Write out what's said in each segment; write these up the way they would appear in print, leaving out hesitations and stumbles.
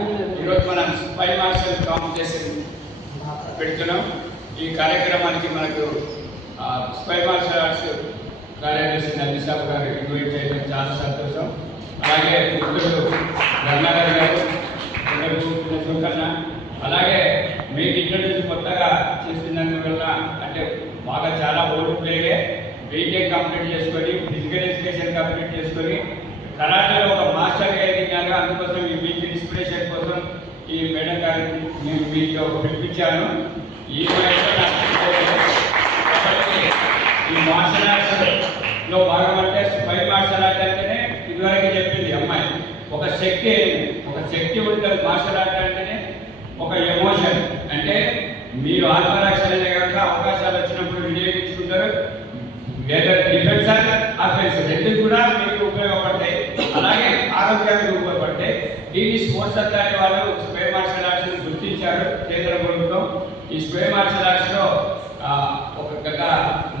ఈరోజు మనం spy martial competition పెడుతున్నాం. ఈ కార్యక్రమానికి మనకు స్పై మార్షల్ ఆర్ట్స్ కార్యదర్శి నందిసాబ్ గారు ఇన్వైట్ చేయడం చాలా సంతోషం. అలాగే మిత్రులు గంగాధర్ గారు, సుకన్న, అలాగే మీకు ఇంట్లో నుంచి కొత్తగా చేస్తున్నందువల్ల అంటే బాగా చాలా ఓల్డ్ ప్లేయరే బీటెక్ కంప్లీట్ చేసుకొని ఫిజికల్ ఎడ్యుకేషన్ కంప్లీట్ చేసుకొని కరాటేలో ఒక మాస్టర్గా ఎదిగాను. అందుకోసం మీకు ఇన్స్పిరేషన్ కోసం ఈ మేడం గారిని నేను మీకు పిలిపించాను. ఈ ఈ మార్షల్ ఆర్ట్స్లో భాగమంటే స్పై మార్షల్ ఆర్ట్ అంటేనే ఇదివరకు చెప్పింది అమ్మాయి ఒక శక్తి ఉంటుంది. మార్షల్ ఆర్ట్ అంటేనే ఒక ఎమోషన్, అంటే మీరు ఆత్మరక్షణనే కాక అవకాశాలు వచ్చినప్పుడు వినియోగించుకుంటారు. డిఫెన్స్ అండ్ అఫెన్స్ రెండు కూడా మీకు ఉపయోగపడతాయి, అలాగే ఆరోగ్యానికి ఉపయోగపడతాయి. దీన్ని స్పోర్ట్స్ అథారిటీ వాళ్ళు స్పై మార్షల్ ఆర్ట్స్ గుర్తించారు కేంద్ర ప్రభుత్వం. ఈ స్పై మార్షల్ ఆర్ట్స్ లో ఒక గత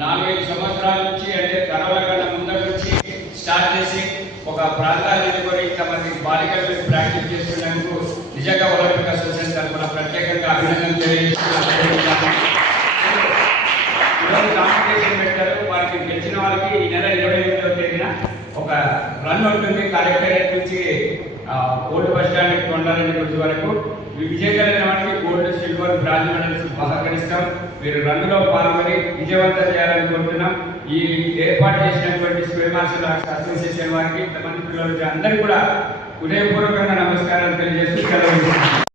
4-5 సంవత్సరాల నుంచి, అంటే కరోనా కన్నా ముందర నుంచి స్టార్ట్ చేసి ఒక ప్రాంతాన్ని ఎన్నుకొని ఇంతమంది బాలికలు ప్రాక్టీస్ చేస్తున్నందుకు నిజంగా ఒలింపిక్ అసోసియేషన్ తరఫున ప్రత్యేకంగా అభినందనలు తెలియజేస్తున్నాను. ఈరోజు కాంపిటీషన్ పెట్టారు. వారికి గెలిచిన వాళ్ళకి ఈ నెల 28వ తేదీన ఒక రన్ ఉంటుంది. కలెక్టరేట్ నుంచి ఓల్డ్ బస్ స్టాండ్ కొండారెడ్డి రోజు వరకు విజయగలిగిన వారికి గోల్డ్, సిల్వర్, బ్రాంజ్ మెడల్స్ బహుకరిస్తాం. మీరు రన్నులో పాల్గొని విజయవంతం చేయాలని కోరుతున్నాం. ఈ ఏర్పాటు చేసినటువంటి స్పై మార్షల్ ఆర్ట్స్ అసోసియేషన్ వారికి, ఇంతమంది పిల్లలకి అందరికీ కూడా హృదయపూర్వకంగా నమస్కారాలు తెలియజేస్తూ సెలవు.